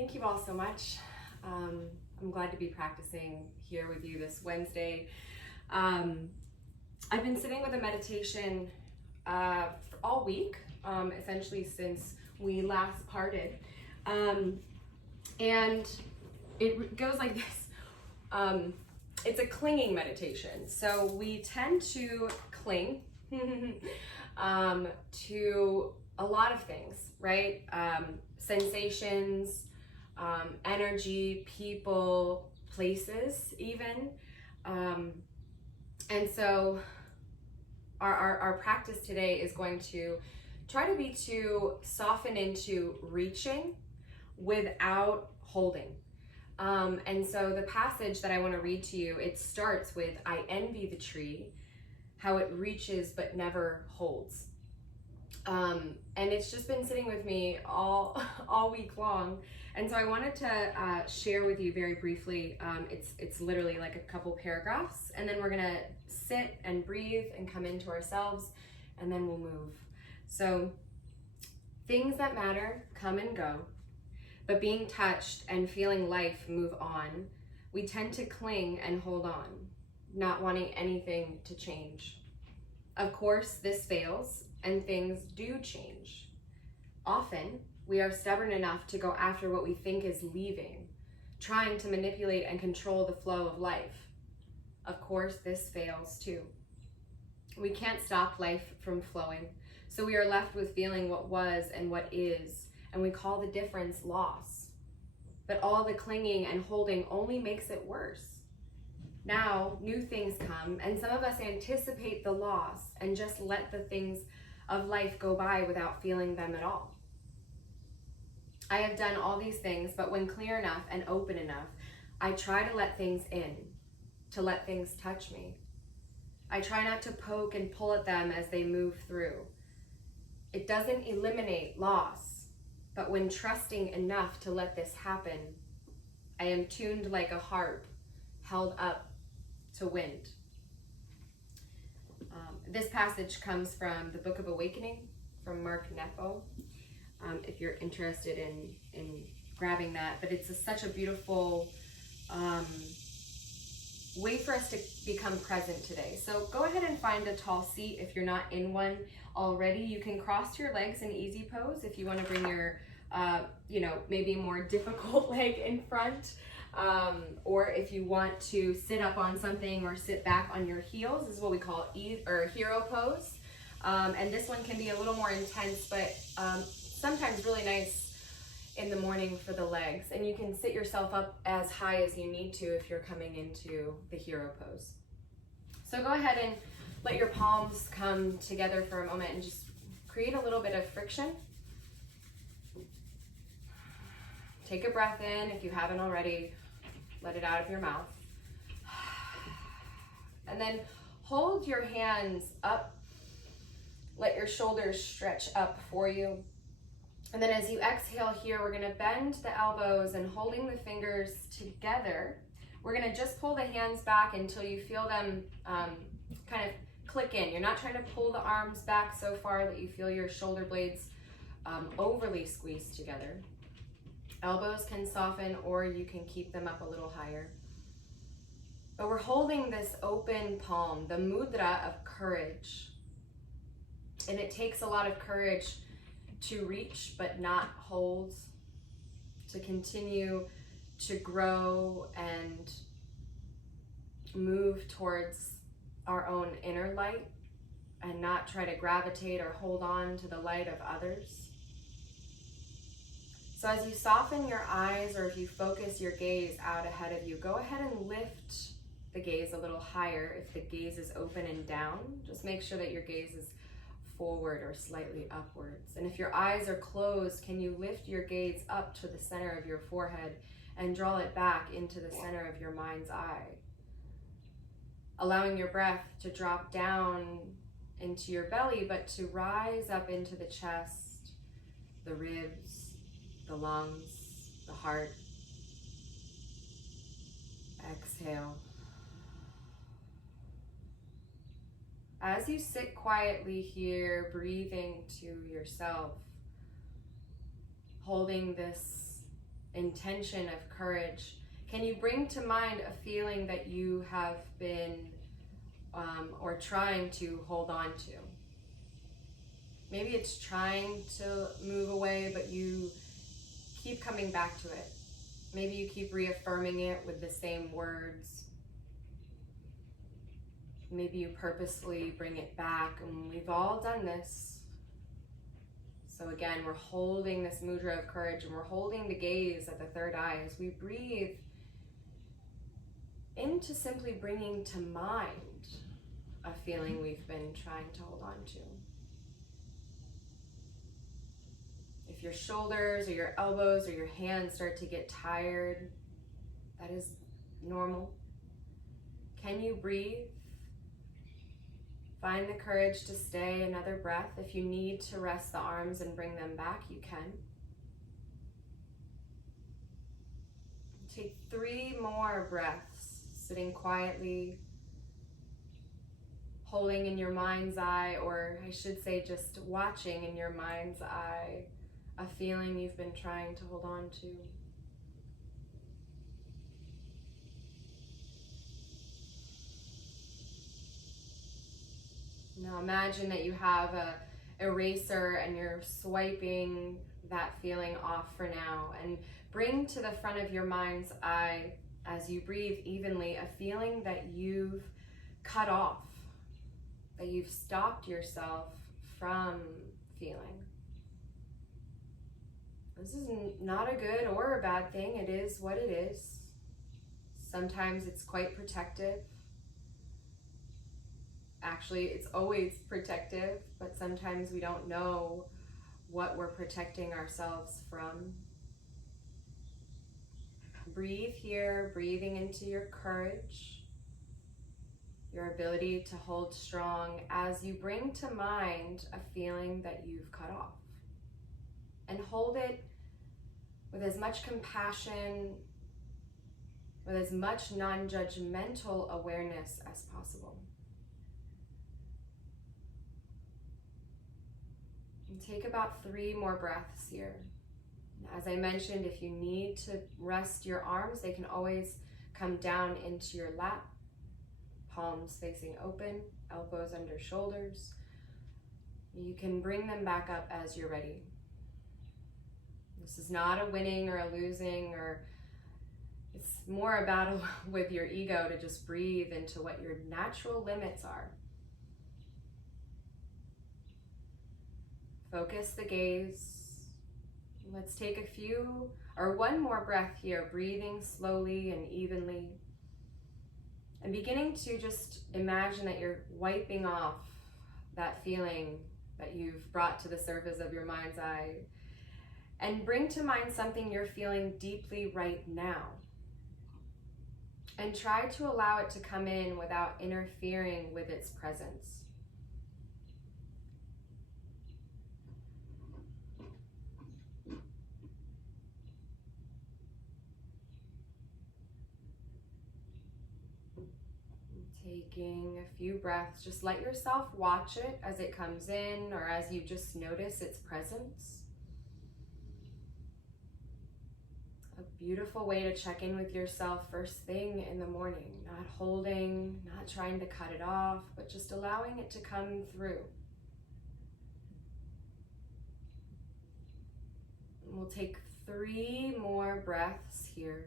Thank you all so much. I'm glad to be practicing here with you this Wednesday. I've been sitting with a meditation all week, essentially since we last parted. And it goes like this. It's a clinging meditation. So we tend to cling to a lot of things, right? Sensations, energy, people, places even. And so our practice today is going to try to be to soften into reaching without holding. And so the passage that I want to read to you, it starts with, I envy the tree, how it reaches but never holds. And it's just been sitting with me all week long. And so I wanted to share with you very briefly. It's literally like a couple paragraphs, and then we're gonna sit and breathe and come into ourselves, and then we'll move. So, things that matter come and go, but being touched and feeling life move on, we tend to cling and hold on, not wanting anything to change. Of course, this fails, and things do change. Often, we are stubborn enough to go after what we think is leaving, trying to manipulate and control the flow of life. Of course, this fails too. We can't stop life from flowing, so we are left with feeling what was and what is, and we call the difference loss. But all the clinging and holding only makes it worse. Now, new things come, and some of us anticipate the loss and just let the things of life go by without feeling them at all. I have done all these things, but when clear enough and open enough, I try to let things in, to let things touch me. I try not to poke and pull at them as they move through. It doesn't eliminate loss, but when trusting enough to let this happen, I am tuned like a harp held up to wind. This passage comes from the Book of Awakening from Mark Nepo, if you're interested in grabbing that. But it's such a beautiful way for us to become present today. So go ahead and find a tall seat if you're not in one already. You can cross your legs in easy pose if you want to bring your, maybe more difficult leg in front. Or if you want to sit up on something or sit back on your heels, this is what we call hero pose. And this one can be a little more intense, but sometimes really nice in the morning for the legs. And you can sit yourself up as high as you need to if you're coming into the hero pose. So go ahead and let your palms come together for a moment and just create a little bit of friction. Take a breath in if you haven't already. Let it out of your mouth. And then hold your hands up. Let your shoulders stretch up for you. And then as you exhale here, we're going to bend the elbows and holding the fingers together. We're going to just pull the hands back until you feel them kind of click in. You're not trying to pull the arms back so far that you feel your shoulder blades overly squeezed together. Elbows can soften, or you can keep them up a little higher. But we're holding this open palm, the mudra of courage. And it takes a lot of courage to reach but not hold, to continue to grow and move towards our own inner light and not try to gravitate or hold on to the light of others. So as you soften your eyes, or if you focus your gaze out ahead of you, go ahead and lift the gaze a little higher. If the gaze is open and down, just make sure that your gaze is forward or slightly upwards. And if your eyes are closed, can you lift your gaze up to the center of your forehead and draw it back into the center of your mind's eye? Allowing your breath to drop down into your belly, but to rise up into the chest, the ribs, the lungs, the heart. Exhale. As you sit quietly here, breathing to yourself, holding this intention of courage, can you bring to mind a feeling that you have been or trying to hold on to? Maybe it's trying to move away, but you keep coming back to it. Maybe you keep reaffirming it with the same words. Maybe you purposely bring it back, and we've all done this. So again, we're holding this mudra of courage, and we're holding the gaze at the third eye as we breathe into simply bringing to mind a feeling we've been trying to hold on to. If your shoulders or your elbows or your hands start to get tired, that is normal. Can you breathe? Find the courage to stay another breath. If you need to rest the arms and bring them back, you can. Take 3 more breaths, sitting quietly, holding in your mind's eye, or I should say just watching in your mind's eye, a feeling you've been trying to hold on to. Now imagine that you have a eraser and you're swiping that feeling off for now, and bring to the front of your mind's eye as you breathe evenly a feeling that you've cut off, that you've stopped yourself from feeling. This is not a good or a bad thing. It is what it is. Sometimes it's quite protective. Actually, it's always protective, but sometimes we don't know what we're protecting ourselves from. Breathe here, breathing into your courage, your ability to hold strong as you bring to mind a feeling that you've cut off. And hold it with as much compassion, with as much non-judgmental awareness as possible. And take about 3 more breaths here. As I mentioned, if you need to rest your arms, they can always come down into your lap, palms facing open, elbows under shoulders. You can bring them back up as you're ready. This is not a winning or a losing, or it's more a battle with your ego to just breathe into what your natural limits are. Focus the gaze. Let's take one more breath here, breathing slowly and evenly. And beginning to just imagine that you're wiping off that feeling that you've brought to the surface of your mind's eye. And bring to mind something you're feeling deeply right now. And try to allow it to come in without interfering with its presence. Taking a few breaths, just let yourself watch it as it comes in, or as you just notice its presence. A beautiful way to check in with yourself first thing in the morning, not holding, not trying to cut it off, but just allowing it to come through. And we'll take 3 more breaths here.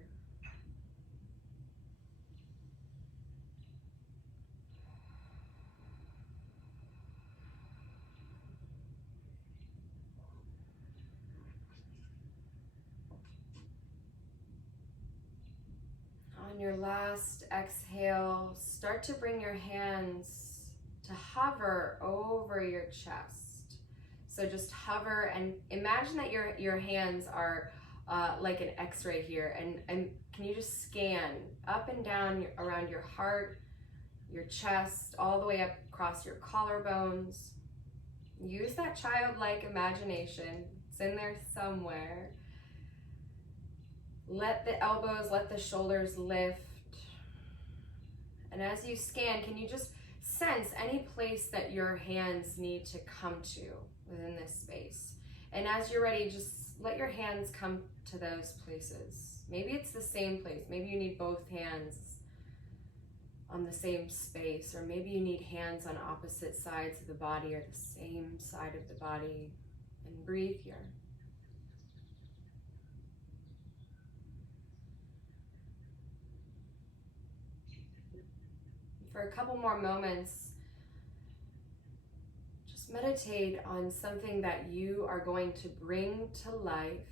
On your last exhale, start to bring your hands to hover over your chest. So just hover and imagine that your hands are like an x-ray here, and can you just scan up and down around your heart, your chest, all the way up across your collarbones. Use that childlike imagination. It's in there somewhere. Let the elbows, let the shoulders lift. And as you scan, can you just sense any place that your hands need to come to within this space? And as you're ready, just let your hands come to those places. Maybe it's the same place. Maybe you need both hands on the same space, or maybe you need hands on opposite sides of the body or the same side of the body. And breathe here. For a couple more moments, just meditate on something that you are going to bring to life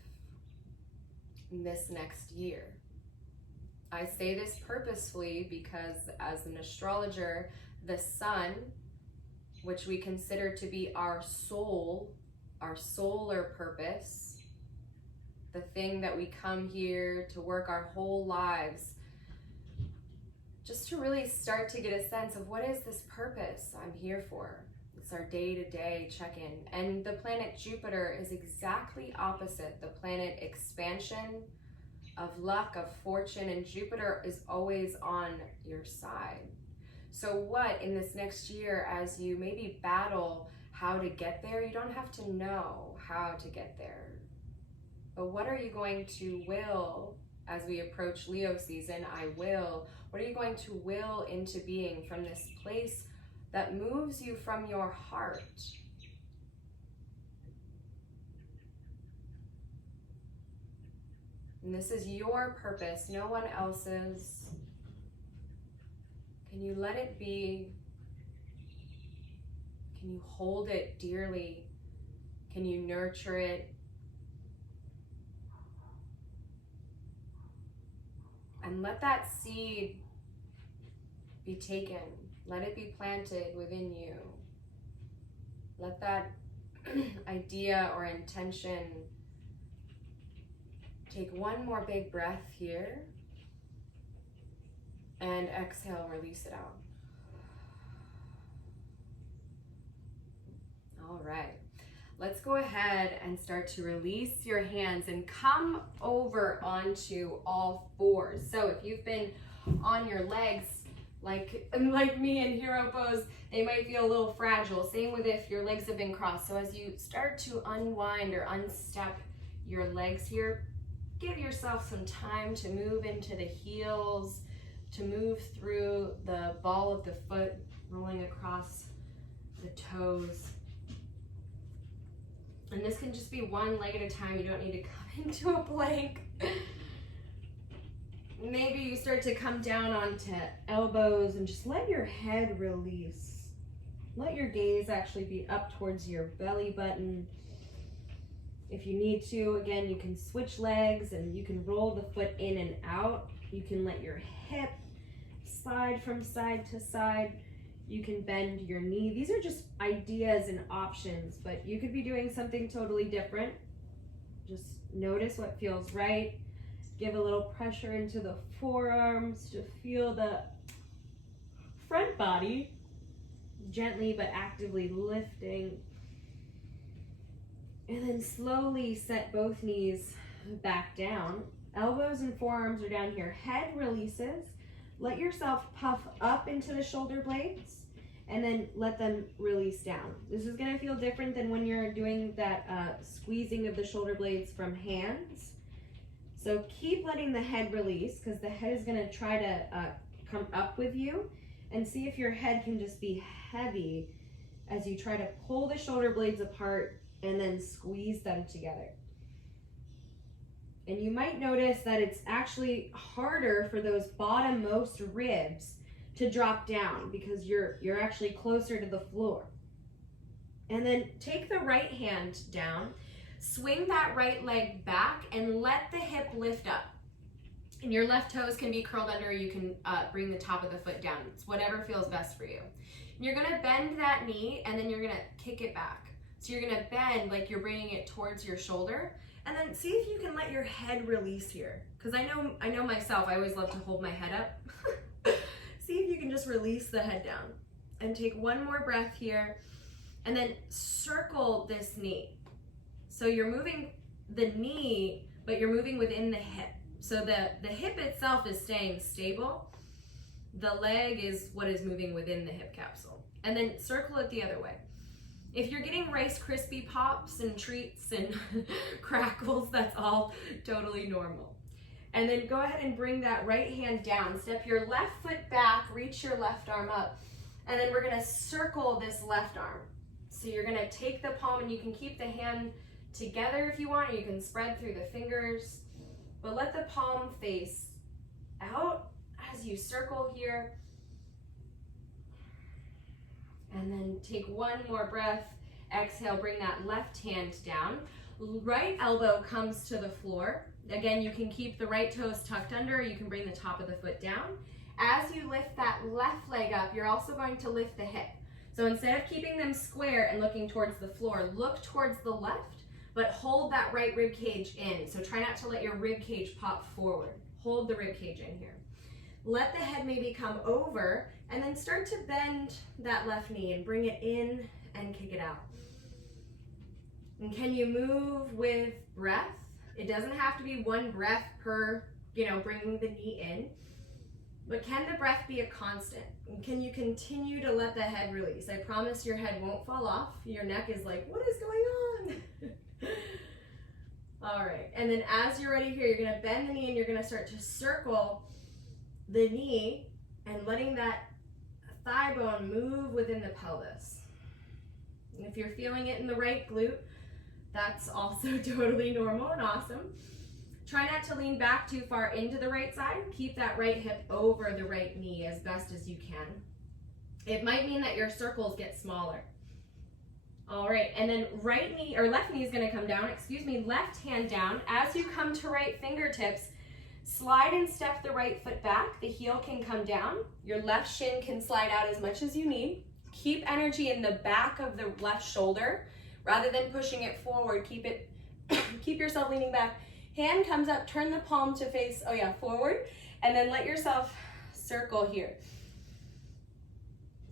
in this next year. I say this purposefully because as an astrologer, the sun, which we consider to be our soul, our solar purpose, the thing that we come here to work our whole lives, just to really start to get a sense of what is this purpose I'm here for. It's our day-to-day check-in. And the planet Jupiter is exactly opposite. The planet expansion, of luck, of fortune, and Jupiter is always on your side. So what in this next year, as you maybe battle how to get there, you don't have to know how to get there. But what are you going to will, as we approach Leo season, I will, what are you going to will into being from this place that moves you from your heart? And this is your purpose, no one else's. Can you let it be? Can you hold it dearly? Can you nurture it? And let that seed be taken. Let it be planted within you. Let that idea or intention take one more big breath here, and exhale, release it out. All right, let's go ahead and start to release your hands and come over onto all fours. So if you've been on your legs, like me in hero pose, they might feel a little fragile. Same with if your legs have been crossed. So as you start to unwind or unstep your legs here, give yourself some time to move into the heels, to move through the ball of the foot, rolling across the toes. And this can just be one leg at a time. You don't need to come into a plank. Maybe you start to come down onto elbows and just let your head release. Let your gaze actually be up towards your belly button. If you need to, again, you can switch legs and you can roll the foot in and out. You can let your hip slide from side to side. You can bend your knee. These are just ideas and options, but you could be doing something totally different. Just notice what feels right. Give a little pressure into the forearms to feel the front body gently but actively lifting. And then slowly set both knees back down. Elbows and forearms are down here. Head releases. Let yourself puff up into the shoulder blades and then let them release down. This is gonna feel different than when you're doing that squeezing of the shoulder blades from hands. So keep letting the head release, because the head is gonna try to come up with you, and see if your head can just be heavy as you try to pull the shoulder blades apart and then squeeze them together. And you might notice that it's actually harder for those bottommost ribs to drop down because you're actually closer to the floor. And then take the right hand down, swing that right leg back and let the hip lift up. And your left toes can be curled under, you can bring the top of the foot down. It's whatever feels best for you. And you're gonna bend that knee and then you're gonna kick it back. So you're gonna bend like you're bringing it towards your shoulder, and then see if you can let your head release here. Because I know myself, I always love to hold my head up. See if you can just release the head down. And take one more breath here, and then circle this knee. So you're moving the knee, but you're moving within the hip. So the hip itself is staying stable. The leg is what is moving within the hip capsule. And then circle it the other way. If you're getting Rice Krispie Pops and treats and crackles, that's all totally normal. And then go ahead and bring that right hand down. Step your left foot back, reach your left arm up, and then we're gonna circle this left arm. So you're gonna take the palm, and you can keep the hand together if you want, or you can spread through the fingers, but let the palm face out as you circle here. And then take one more breath. Exhale, bring that left hand down. Right elbow comes to the floor. Again, you can keep the right toes tucked under, or you can bring the top of the foot down. As you lift that left leg up, you're also going to lift the hip. So instead of keeping them square and looking towards the floor, look towards the left, but hold that right rib cage in. So try not to let your rib cage pop forward. Hold the rib cage in here. Let the head maybe come over, and then start to bend that left knee and bring it in and kick it out. And can you move with breath? It doesn't have to be one breath per, bringing the knee in, but can the breath be a constant? And can you continue to let the head release? I promise your head won't fall off. Your neck is like, what is going on? All right, and then as you're ready here, you're gonna bend the knee and you're gonna start to circle the knee and letting that thigh bone move within the pelvis. And if you're feeling it in the right glute, that's also totally normal and awesome. Try not to lean back too far into the right side. Keep that right hip over the right knee as best as you can. It might mean that your circles get smaller. All right, and then right knee, or left knee is gonna come down, left hand down. As you come to right fingertips, slide and step the right foot back. The heel can come down. Your left shin can slide out as much as you need. Keep energy in the back of the left shoulder. Rather than pushing it forward, keep yourself leaning back. Hand comes up, turn the palm to face, forward, and then let yourself circle here.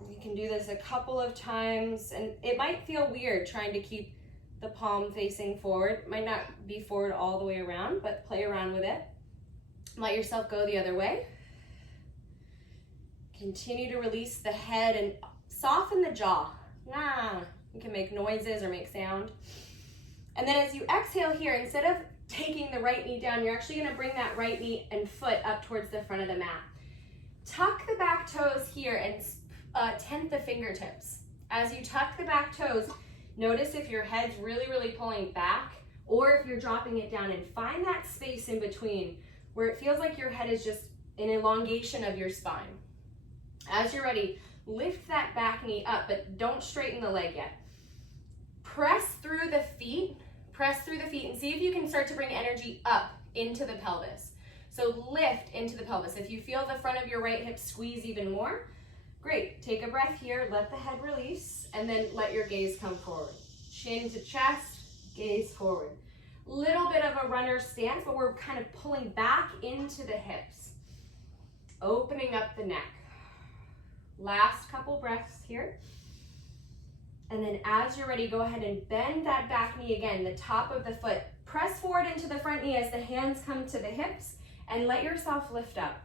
You can do this a couple of times, and it might feel weird trying to keep the palm facing forward. It might not be forward all the way around, but play around with it. Let yourself go the other way. Continue to release the head and soften the jaw. You can make noises or make sound. And then as you exhale here, instead of taking the right knee down, you're actually gonna bring that right knee and foot up towards the front of the mat. Tuck the back toes here and tent the fingertips. As you tuck the back toes, notice if your head's really, really pulling back, or if you're dropping it down, and find that space in between where it feels like your head is just an elongation of your spine. As you're ready, lift that back knee up, but don't straighten the leg yet. Press through the feet, and see if you can start to bring energy up into the pelvis. So lift into the pelvis. If you feel the front of your right hip squeeze even more, great. Take a breath here, let the head release, and then let your gaze come forward. Chin to chest, gaze forward. Little bit of a runner stance, but we're kind of pulling back into the hips. Opening up the neck. Last couple breaths here. And then as you're ready, go ahead and bend that back knee again, the top of the foot. Press forward into the front knee as the hands come to the hips, and let yourself lift up.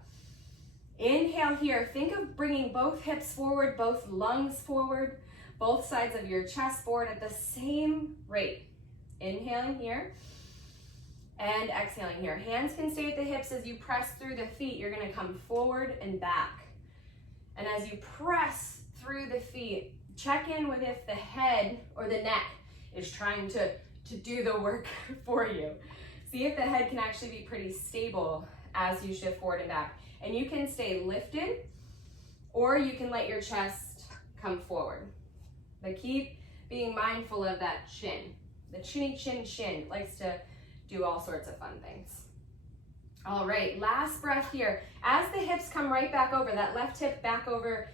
Inhale here. Think of bringing both hips forward, both lungs forward, both sides of your chest forward at the same rate. Inhaling here and exhaling here. Hands can stay at the hips as you press through the feet. You're going to come forward and back. And as you press through the feet, check in with if the head or the neck is trying to do the work for you. See if the head can actually be pretty stable as you shift forward and back. And you can stay lifted, or you can let your chest come forward. But keep being mindful of that chin. The chinny chin chin likes to do all sorts of fun things. All right, last breath here. As the hips come right back over, that left hip back over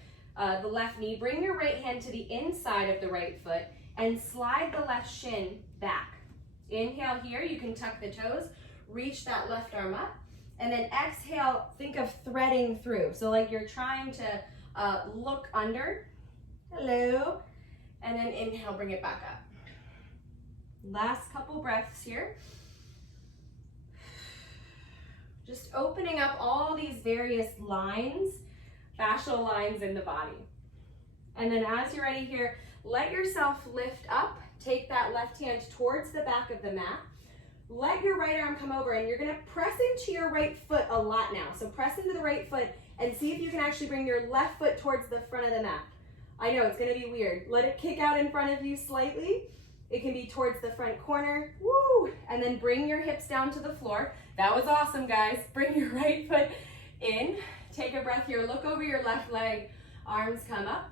the left knee, bring your right hand to the inside of the right foot and slide the left shin back. Inhale here, you can tuck the toes, reach that left arm up, and then exhale, think of threading through. So like you're trying to look under, hello, and then inhale, bring it back up. Last couple breaths here. Just opening up all these various lines, fascial lines in the body. And then as you're ready here, let yourself lift up. Take that left hand towards the back of the mat. Let your right arm come over, and you're gonna press into your right foot a lot now. So press into the right foot and see if you can actually bring your left foot towards the front of the mat. I know it's gonna be weird. Let it kick out in front of you slightly. It can be towards the front corner. Woo! And then bring your hips down to the floor. That was awesome, guys. Bring your right foot in. Take a breath here. Look over your left leg. Arms come up.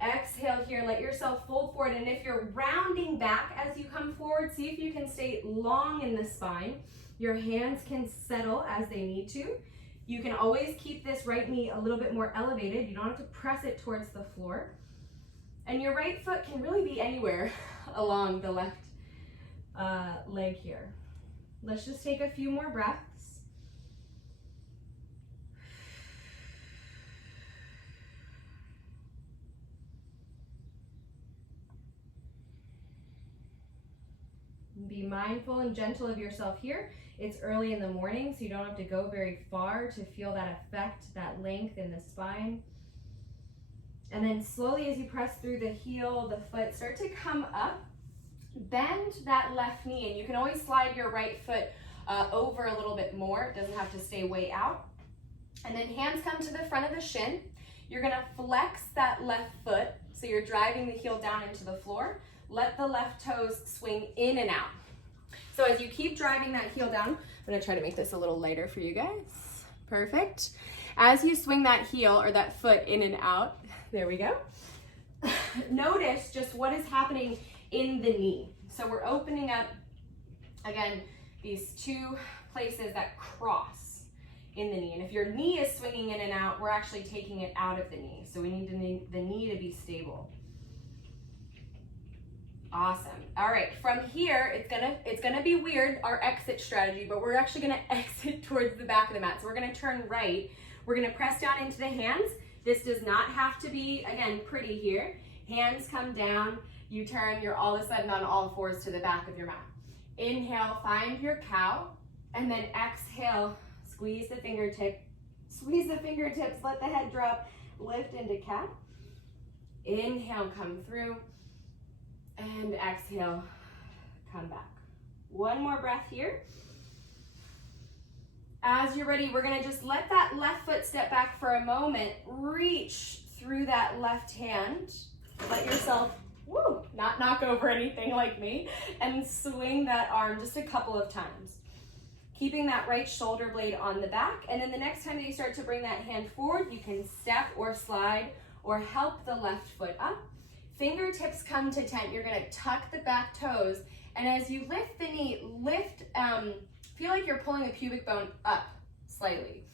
Exhale here, let yourself fold forward, and if you're rounding back as you come forward, see if you can stay long in the spine. Your hands can settle as they need to. You can always keep this right knee a little bit more elevated. You don't have to press it towards the floor. And your right foot can really be anywhere along the left leg here. Let's just take a few more breaths. Be mindful and gentle of yourself here. It's early in the morning, so you don't have to go very far to feel that effect, that length in the spine. And then slowly as you press through the heel, the foot, start to come up. Bend that left knee, and you can always slide your right foot over a little bit more. It doesn't have to stay way out. And then hands come to the front of the shin. You're gonna flex that left foot, so you're driving the heel down into the floor. Let the left toes swing in and out. So as you keep driving that heel down, I'm gonna try to make this a little lighter for you guys. Perfect. As you swing that heel or that foot in and out, there we go. Notice just what is happening in the knee. So we're opening up, again, these two places that cross in the knee. And if your knee is swinging in and out, we're actually taking it out of the knee. So we need the knee to be stable. Awesome. All right, from here, it's gonna be weird, our exit strategy, but we're actually gonna exit towards the back of the mat. So we're gonna turn right. We're gonna press down into the hands. This does not have to be, again, pretty here. Hands come down, you turn, you're all of a sudden on all fours to the back of your mat. Inhale, find your cow, and then exhale, squeeze the fingertips, let the head drop, lift into cat. Inhale, come through. And exhale, come back. One more breath here. As you're ready, we're gonna just let that left foot step back for a moment. Reach through that left hand. Let yourself, not knock over anything like me, and swing that arm just a couple of times. Keeping that right shoulder blade on the back, and then the next time that you start to bring that hand forward, you can step or slide or help the left foot up. Fingertips come to tent. You're gonna tuck the back toes, and as you lift the knee, feel like you're pulling the pubic bone up slightly.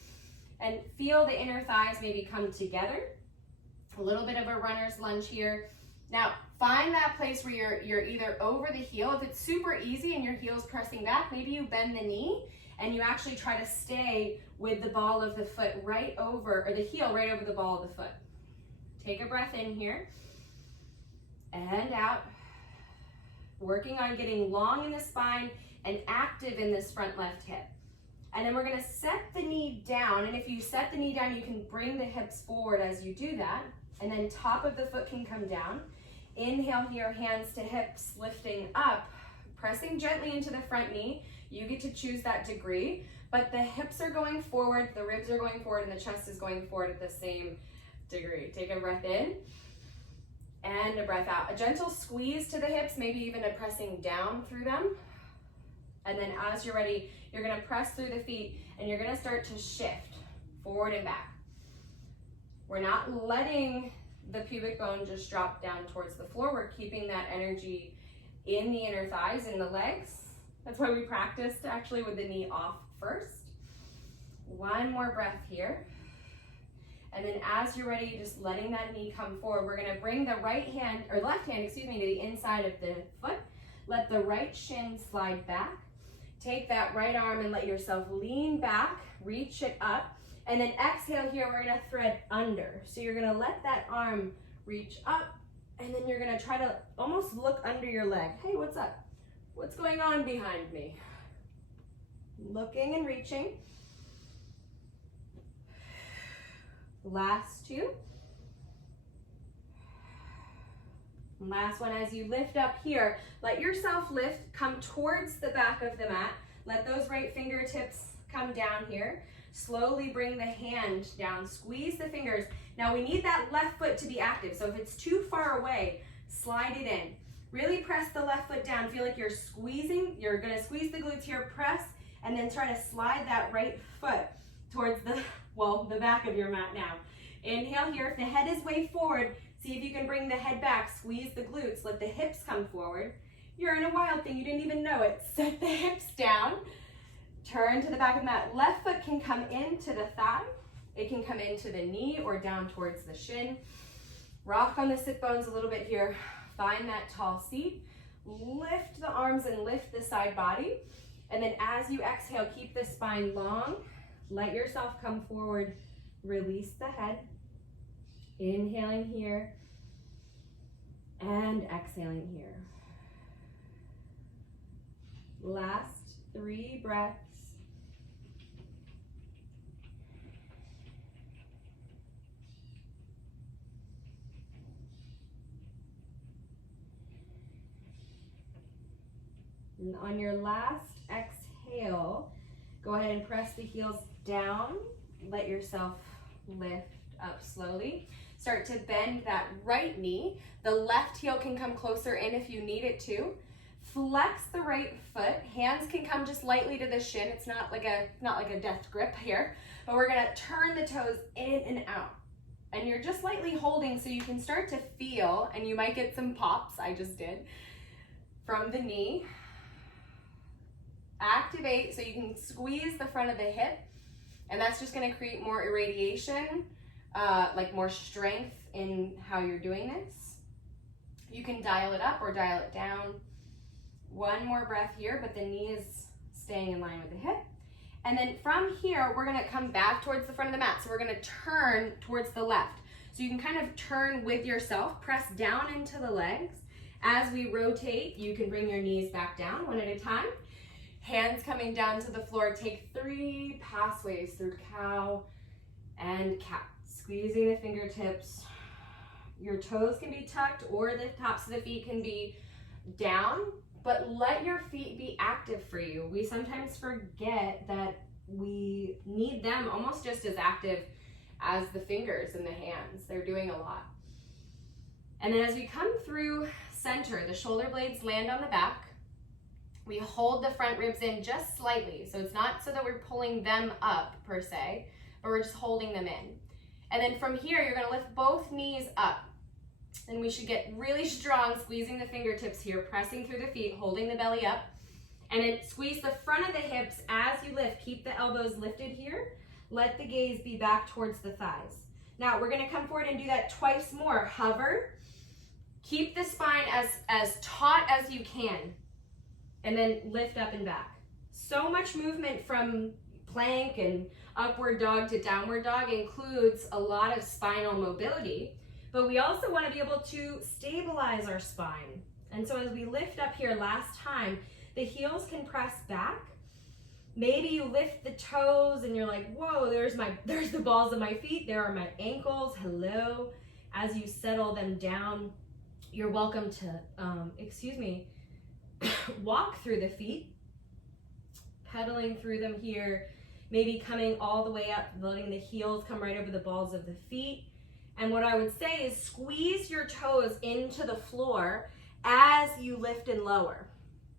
And feel the inner thighs maybe come together. A little bit of a runner's lunge here. Now, find that place where you're either over the heel. If it's super easy and your heel's pressing back, maybe you bend the knee and you actually try to stay with the ball of the foot right over, or the heel right over the ball of the foot. Take a breath in here. And out, working on getting long in the spine and active in this front left hip. And then we're gonna set the knee down, and if you set the knee down, you can bring the hips forward as you do that, and then top of the foot can come down. Inhale here, hands to hips, lifting up, pressing gently into the front knee. You get to choose that degree, but the hips are going forward, the ribs are going forward, and the chest is going forward at the same degree. Take a breath in. And a breath out. A gentle squeeze to the hips, maybe even a pressing down through them. And then as you're ready, you're gonna press through the feet and you're gonna start to shift forward and back. We're not letting the pubic bone just drop down towards the floor. We're keeping that energy in the inner thighs, in the legs. That's why we practiced actually with the knee off first. One more breath here. And then as you're ready, just letting that knee come forward, we're gonna bring the left hand, to the inside of the foot. Let the right shin slide back. Take that right arm and let yourself lean back, reach it up. And then exhale here, we're gonna thread under. So you're gonna let that arm reach up, and then you're gonna try to almost look under your leg. Hey, what's up? What's going on behind me? Looking and reaching. Last two. And last one, as you lift up here, let yourself lift, come towards the back of the mat. Let those right fingertips come down here. Slowly bring the hand down, squeeze the fingers. Now we need that left foot to be active. So if it's too far away, slide it in. Really press the left foot down. Feel like you're squeezing. You're gonna squeeze the glutes here, press, and then try to slide that right foot towards the back of your mat now. Inhale here. If the head is way forward, see if you can bring the head back, squeeze the glutes, let the hips come forward. You're in a wild thing, you didn't even know it. Set the hips down, turn to the back of the mat. Left foot can come into the thigh, it can come into the knee or down towards the shin. Rock on the sit bones a little bit here. Find that tall seat. Lift the arms and lift the side body. And then as you exhale, keep the spine long. Let yourself come forward. Release the head. Inhaling here and exhaling here. Last 3 breaths. And on your last exhale, go ahead and press the heels down. Let yourself lift up slowly. Start to bend that right knee. The left heel can come closer in if you need it to. Flex the right foot. Hands can come just lightly to the shin. It's not like a death grip here, but we're gonna turn the toes in and out. And you're just lightly holding so you can start to feel, and you might get some pops, I just did, from the knee. Activate so you can squeeze the front of the hip, and that's just gonna create more irradiation, like more strength in how you're doing this. You can dial it up or dial it down. One more breath here, but the knee is staying in line with the hip. And then from here, we're gonna come back towards the front of the mat. So we're gonna turn towards the left. So you can kind of turn with yourself, press down into the legs. As we rotate, you can bring your knees back down one at a time. Hands coming down to the floor. Take 3 pathways through cow and cat. Squeezing the fingertips. Your toes can be tucked or the tops of the feet can be down, but let your feet be active for you. We sometimes forget that we need them almost just as active as the fingers and the hands. They're doing a lot. And then as we come through center, the shoulder blades land on the back. We hold the front ribs in just slightly. So it's not so that we're pulling them up per se, but we're just holding them in. And then from here, you're gonna lift both knees up. And we should get really strong, squeezing the fingertips here, pressing through the feet, holding the belly up. And then squeeze the front of the hips as you lift. Keep the elbows lifted here. Let the gaze be back towards the thighs. Now we're gonna come forward and do that twice more. Hover. Keep the spine as taut as you can. And then lift up and back. So much movement from plank and upward dog to downward dog includes a lot of spinal mobility, but we also want to be able to stabilize our spine. And so as we lift up here last time, the heels can press back. Maybe you lift the toes and you're like, whoa, there's the balls of my feet, there are my ankles, hello. As you settle them down, you're welcome to, walk through the feet, pedaling through them here, maybe coming all the way up, letting the heels come right over the balls of the feet. And what I would say is squeeze your toes into the floor as you lift and lower.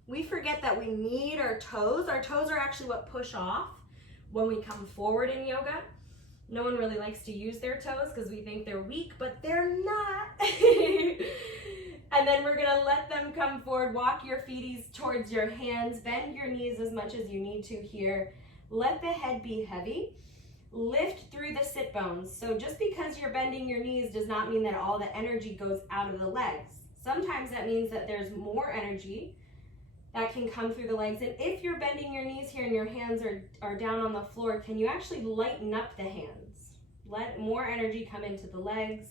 We forget that we need our toes. Our toes are actually what push off when we come forward in yoga. No one really likes to use their toes because we think they're weak, but they're not. And then we're gonna let them come forward. Walk your feeties towards your hands. Bend your knees as much as you need to here. Let the head be heavy. Lift through the sit bones. So just because you're bending your knees does not mean that all the energy goes out of the legs. Sometimes that means that there's more energy that can come through the legs. And if you're bending your knees here and your hands are down on the floor, can you actually lighten up the hands? Let more energy come into the legs.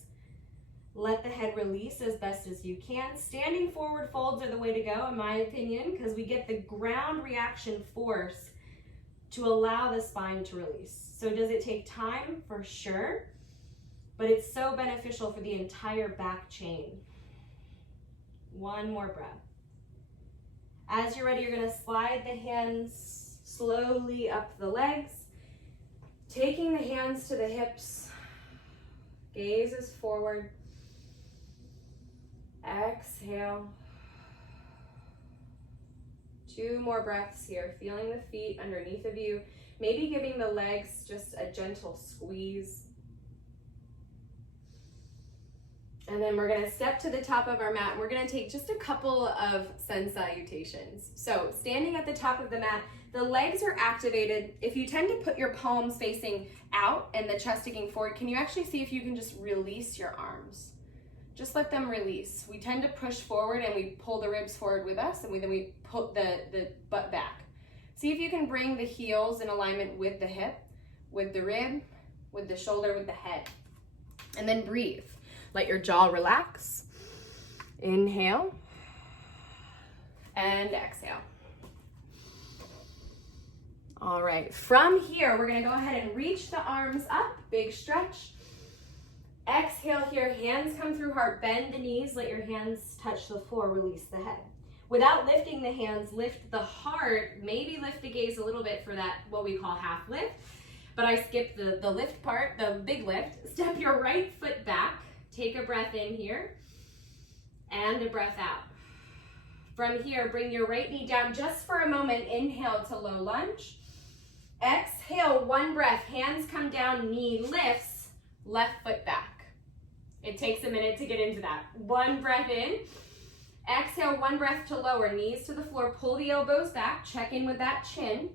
Let the head release as best as you can. Standing forward folds are the way to go, in my opinion, because we get the ground reaction force to allow the spine to release. So does it take time? For sure. But it's so beneficial for the entire back chain. One more breath. As you're ready, you're gonna slide the hands slowly up the legs, taking the hands to the hips, gaze is forward. Exhale. 2 more breaths here, feeling the feet underneath of you, maybe giving the legs just a gentle squeeze. And then we're gonna step to the top of our mat and we're gonna take just a couple of sun salutations. So standing at the top of the mat, the legs are activated. If you tend to put your palms facing out and the chest sticking forward, can you actually see if you can just release your arms? Just let them release. We tend to push forward and we pull the ribs forward with us, and then we put the butt back. See if you can bring the heels in alignment with the hip, with the rib, with the shoulder, with the head. And then breathe. Let your jaw relax. Inhale and exhale. All right, from here, we're gonna go ahead and reach the arms up, big stretch. Exhale here, hands come through heart, bend the knees, let your hands touch the floor, release the head. Without lifting the hands, lift the heart, maybe lift the gaze a little bit for that, what we call half lift, but I skipped the lift part, the big lift. Step your right foot back, take a breath in here, and a breath out. From here, bring your right knee down just for a moment, inhale to low lunge. Exhale, 1 breath, hands come down, knee lifts, left foot back. It takes a minute to get into that. 1 breath in. Exhale, 1 breath to lower, knees to the floor, pull the elbows back, check in with that chin.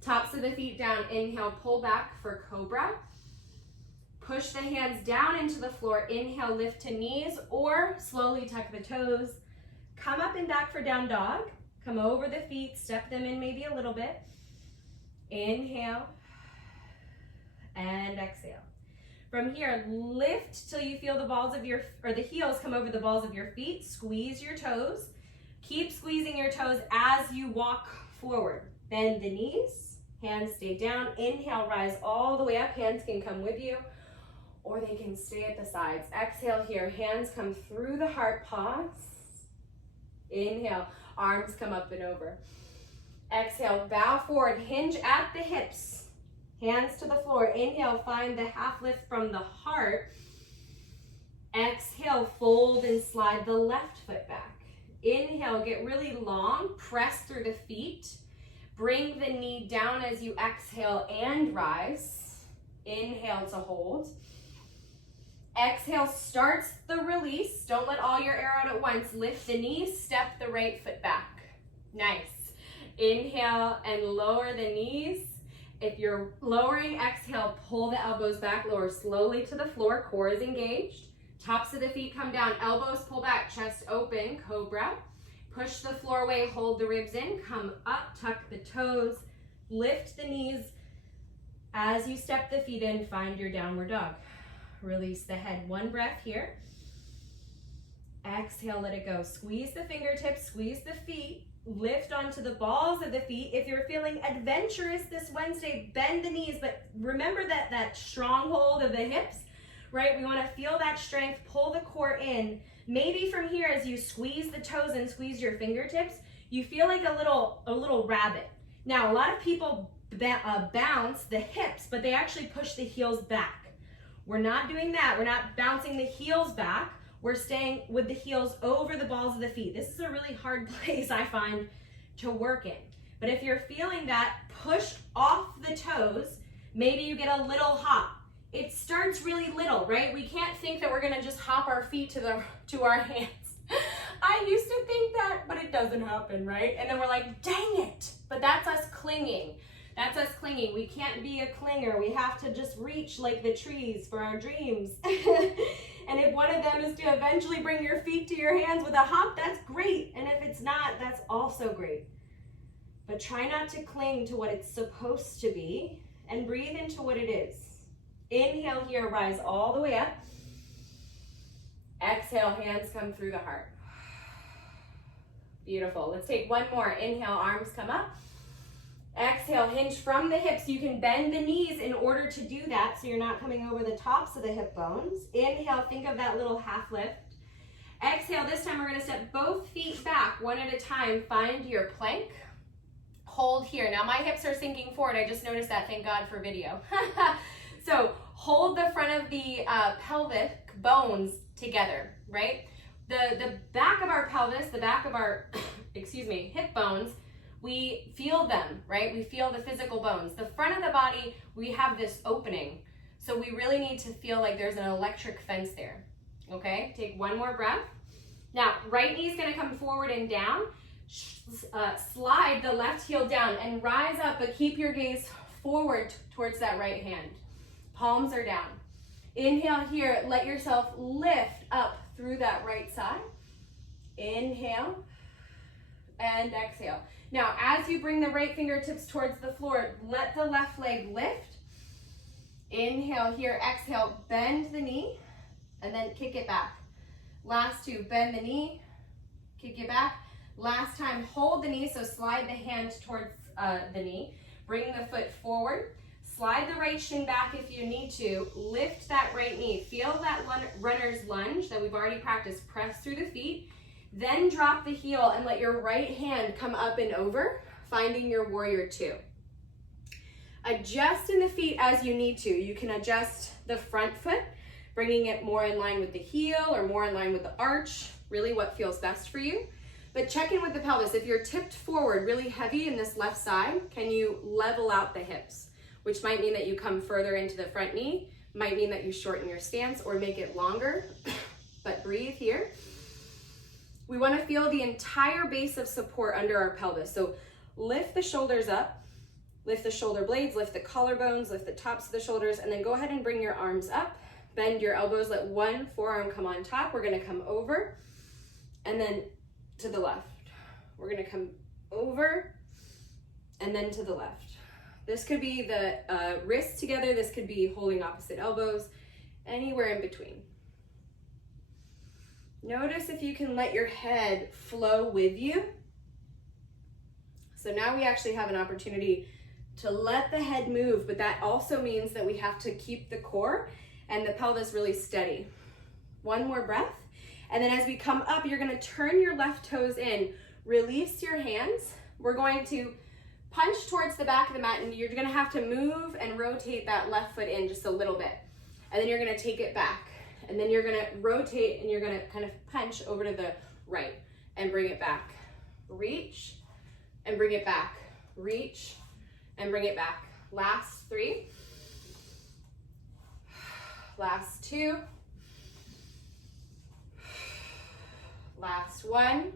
Tops of the feet down, inhale, pull back for cobra. Push the hands down into the floor, inhale, lift to knees, or slowly tuck the toes. Come up and back for down dog. Come over the feet, step them in maybe a little bit. Inhale and exhale. From here, lift till you feel the balls of the heels come over the balls of your feet. Squeeze your toes. Keep squeezing your toes as you walk forward. Bend the knees, hands stay down. Inhale, rise all the way up. Hands can come with you, or they can stay at the sides. Exhale here, hands come through the heart, pause. Inhale, arms come up and over. Exhale, bow forward, hinge at the hips. Hands to the floor. Inhale, find the half lift from the heart. Exhale, fold and slide the left foot back. Inhale, get really long, press through the feet. Bring the knee down as you exhale and rise. Inhale to hold. Exhale starts the release. Don't let all your air out at once. Lift the knees, step the right foot back. Nice. Inhale and lower the knees. If you're lowering, exhale, pull the elbows back, lower slowly to the floor, core is engaged. Tops of the feet come down, elbows pull back, chest open, cobra. Push the floor away, hold the ribs in, come up, tuck the toes, lift the knees. As you step the feet in, find your downward dog. Release the head, 1 breath here. Exhale, let it go. Squeeze the fingertips, squeeze the feet. Lift onto the balls of the feet. If you're feeling adventurous this Wednesday, bend the knees, but remember that stronghold of the hips, right? We want to feel that strength, pull the core in. Maybe from here, as you squeeze the toes and squeeze your fingertips, you feel like a little rabbit. Now, a lot of people bounce the hips, but they actually push the heels back. We're not doing that. We're not bouncing the heels back. We're staying with the heels over the balls of the feet. This is a really hard place, I find, to work in. But if you're feeling that, push off the toes. Maybe you get a little hop. It starts really little, right? We can't think that we're gonna just hop our feet to our hands. I used to think that, but it doesn't happen, right? And then we're like, dang it. But that's us clinging. That's us clinging. We can't be a clinger. We have to just reach like the trees for our dreams. And if one of them is to eventually bring your feet to your hands with a hop, that's great. And if it's not, that's also great. But try not to cling to what it's supposed to be and breathe into what it is. Inhale here, rise all the way up. Exhale, hands come through the heart. Beautiful. Let's take 1 more. Inhale, arms come up. Exhale, hinge from the hips. You can bend the knees in order to do that so you're not coming over the tops of the hip bones. Inhale, think of that little half lift. Exhale, this time we're gonna step both feet back, one at a time. Find your plank. Hold here. Now my hips are sinking forward. I just noticed that, thank God for video. So hold the front of the pelvic bones together, right? The back of our pelvis, the back of our, excuse me, hip bones, we feel them, right? We feel the physical bones. The front of the body, we have this opening. So we really need to feel like there's an electric fence there, okay? Take one more breath. Now, right knee is gonna come forward and down. Slide the left heel down and rise up, but keep your gaze forward towards that right hand. Palms are down. Inhale here, let yourself lift up through that right side. Inhale and exhale. Now, as you bring the right fingertips towards the floor, let the left leg lift. Inhale here, exhale, bend the knee, and then kick it back. Last two, bend the knee, kick it back. Last time, hold the knee, so slide the hand towards the knee. Bring the foot forward. Slide the right shin back if you need to. Lift that right knee. Feel that runner's lunge that we've already practiced. Press through the feet. Then drop the heel and let your right hand come up and over, finding your warrior two. Adjust in the feet as you need to. You can adjust the front foot, bringing it more in line with the heel or more in line with the arch, really what feels best for you. But check in with the pelvis. If you're tipped forward really heavy in this left side, can you level out the hips? Which might mean that you come further into the front knee, might mean that you shorten your stance or make it longer, but breathe here. We want to feel the entire base of support under our pelvis. So lift the shoulders up, lift the shoulder blades, lift the collarbones, lift the tops of the shoulders, and then go ahead and bring your arms up. Bend your elbows, let one forearm come on top. We're going to come over and then to the left. We're going to come over and then to the left. This could be the wrists together. This could be holding opposite elbows, anywhere in between. Notice if you can let your head flow with you. So now we actually have an opportunity to let the head move, but that also means that we have to keep the core and the pelvis really steady. One more breath. And then as we come up, you're gonna turn your left toes in, release your hands. We're going to punch towards the back of the mat, and you're gonna have to move and rotate that left foot in just a little bit. And then you're gonna take it back. And then you're gonna rotate and you're gonna kind of punch over to the right and bring it back. Reach and bring it back. Reach and bring it back. Last three. Last two. Last one.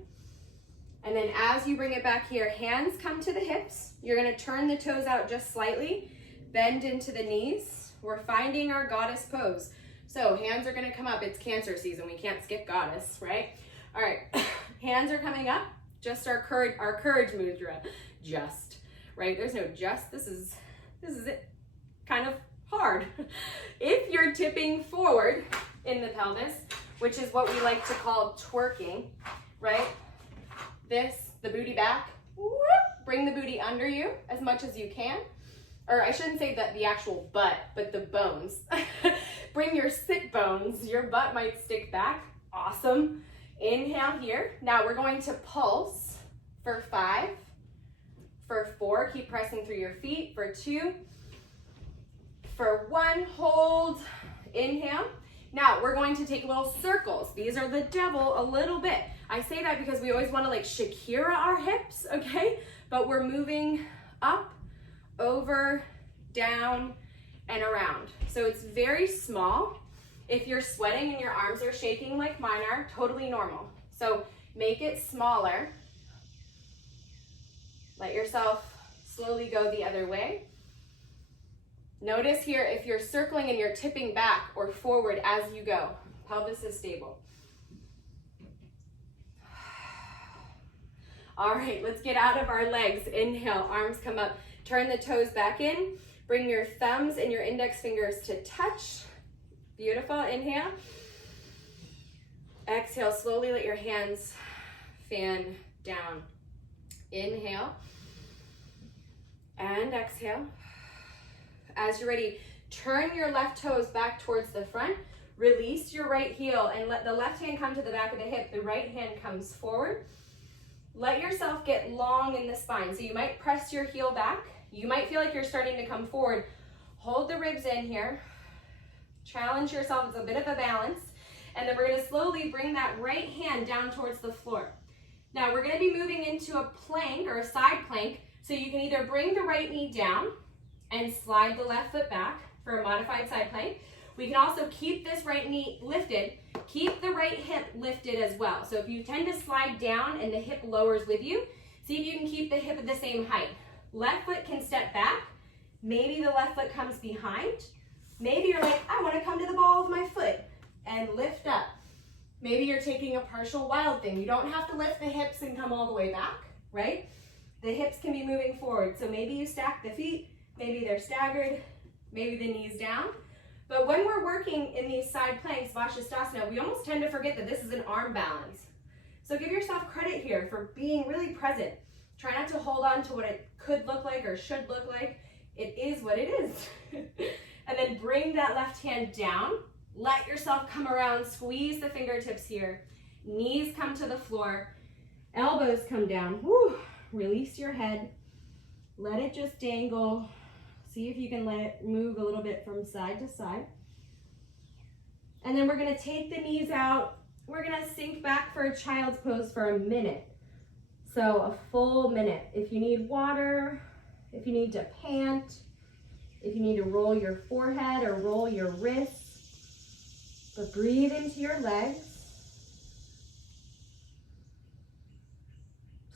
And then as you bring it back here, hands come to the hips. You're gonna turn the toes out just slightly, bend into the knees. We're finding our goddess pose. So hands are gonna come up. It's Cancer season. We can't skip goddess, right? All right, hands are coming up. Just our courage mudra. Just, right? There's no just. This is it. Kind of hard. If you're tipping forward in the pelvis, which is what we like to call twerking, right? The booty back, whoop, bring the booty under you as much as you can. Or I shouldn't say that the actual butt, but the bones. Bring your sit bones, your butt might stick back. Awesome. Inhale here. Now we're going to pulse for 5, for 4, keep pressing through your feet, for 2, for 1, hold, inhale. Now we're going to take little circles. These are the devil a little bit. I say that because we always want to like Shakira our hips, okay? But we're moving up, over, down, and around. So it's very small. If you're sweating and your arms are shaking like mine are, totally normal. So make it smaller. Let yourself slowly go the other way. Notice here if you're circling and you're tipping back or forward as you go. Pelvis is stable. All right, let's get out of our legs. Inhale, arms come up. Turn the toes back in. Bring your thumbs and your index fingers to touch. Beautiful, inhale. Exhale, slowly let your hands fan down. Inhale. And exhale. As you're ready, turn your left toes back towards the front. Release your right heel and let the left hand come to the back of the hip. The right hand comes forward. Let yourself get long in the spine. So you might press your heel back. You might feel like you're starting to come forward. Hold the ribs in here. Challenge yourself. It's a bit of a balance. And then we're going to slowly bring that right hand down towards the floor. Now we're going to be moving into a plank or a side plank. So you can either bring the right knee down and slide the left foot back for a modified side plank. We can also keep this right knee lifted, keep the right hip lifted as well. So if you tend to slide down and the hip lowers with you, see if you can keep the hip at the same height. Left foot can step back. Maybe the left foot comes behind. Maybe you're like, I want to come to the ball of my foot and lift up. Maybe you're taking a partial wild thing. You don't have to lift the hips and come all the way back, right? The hips can be moving forward. So maybe you stack the feet, maybe they're staggered, maybe the knees down. But when we're working in these side planks, Vashisthasana, we almost tend to forget that this is an arm balance. So give yourself credit here for being really present. Try not to hold on to what it could look like or should look like. It is what it is. And then bring that left hand down. Let yourself come around. Squeeze the fingertips here. Knees come to the floor. Elbows come down. Whew. Release your head. Let it just dangle. See if you can let it move a little bit from side to side. And then we're going to take the knees out. We're going to sink back for a child's pose for a minute. So a full minute. If you need water, if you need to pant, if you need to roll your forehead or roll your wrists, but breathe into your legs.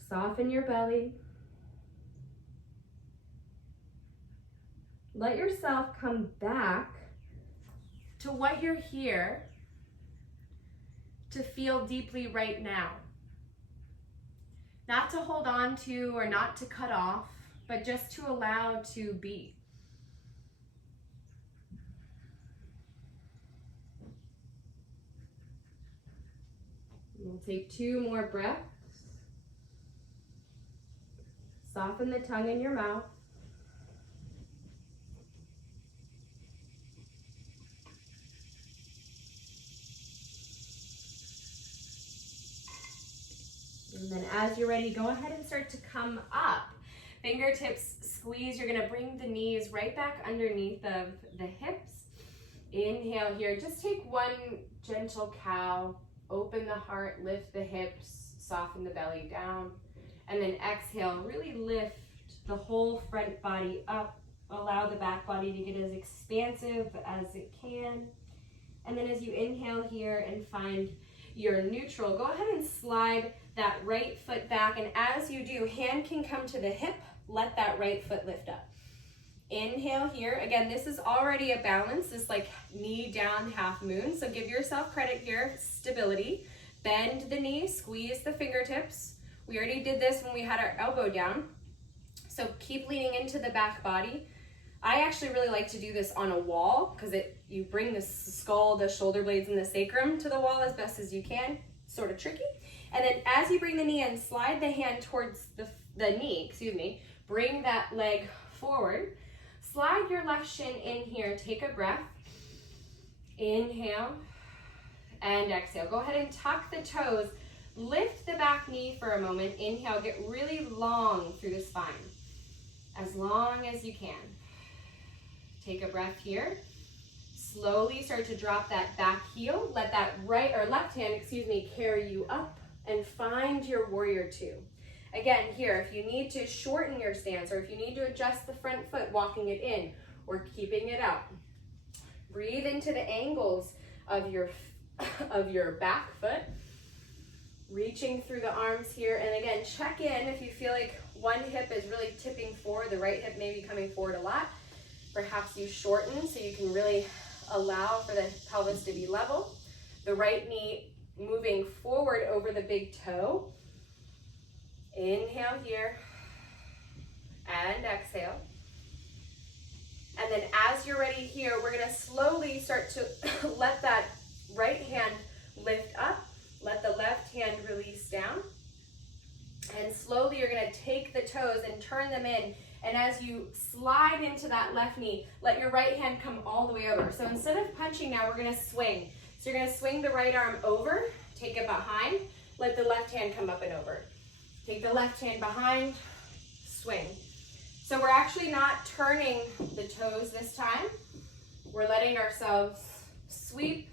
Soften your belly. Let yourself come back to what you're here to feel deeply right now. Not to hold on to or not to cut off, but just to allow to be. We'll take 2 more breaths. Soften the tongue in your mouth. And then as you're ready, go ahead and start to come up. Fingertips squeeze. You're going to bring the knees right back underneath of the hips. Inhale here. Just take 1 gentle cow. Open the heart, lift the hips, soften the belly down. And then exhale, really lift the whole front body up. Allow the back body to get as expansive as it can. And then as you inhale here and find your neutral, go ahead and slide that right foot back. And as you do, hand can come to the hip. Let that right foot lift up. Inhale here. Again, this is already a balance, this like knee down half moon. So give yourself credit here, stability. Bend the knee, squeeze the fingertips. We already did this when we had our elbow down. So keep leaning into the back body. I actually really like to do this on a wall because you bring the skull, the shoulder blades, and the sacrum to the wall as best as you can. Sort of tricky. And then as you bring the knee in, slide the hand towards the knee, bring that leg forward. Slide your left shin in here. Take a breath. Inhale and exhale. Go ahead and tuck the toes. Lift the back knee for a moment. Inhale, get really long through the spine. As long as you can. Take a breath here. Slowly start to drop that back heel. Let that left hand, carry you up and find your warrior 2. Again, here, if you need to shorten your stance or if you need to adjust the front foot, walking it in or keeping it out. Breathe into the angles of your back foot. Reaching through the arms here. And again, check in if you feel like one hip is really tipping forward, the right hip may be coming forward a lot. Perhaps you shorten so you can really allow for the pelvis to be level. The right knee moving forward over the big toe. Inhale here and exhale. And then as you're ready here, we're going to slowly start to let that right hand lift up. Let the left hand release down. And slowly you're going to take the toes and turn them in And as you slide into that left knee, let your right hand come all the way over. So instead of punching now, we're gonna swing. So you're gonna swing the right arm over, take it behind, let the left hand come up and over. Take the left hand behind, swing. So we're actually not turning the toes this time. We're letting ourselves sweep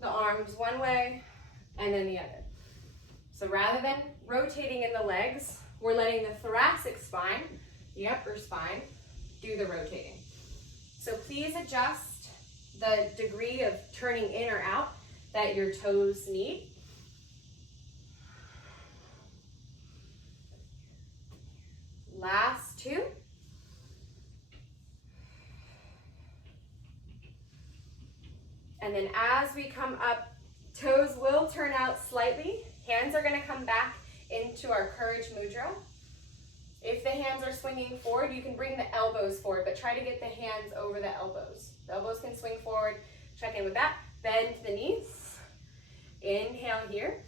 the arms one way and then the other. So rather than rotating in the legs, we're letting the thoracic spine, the upper spine, do the rotating. So please adjust the degree of turning in or out that your toes need. Last two. And then as we come up, toes will turn out slightly. Hands are going to come back into our Courage Mudra. If the hands are swinging forward, you can bring the elbows forward, but try to get the hands over the elbows. The elbows can swing forward. Check in with that. Bend the knees. Inhale here.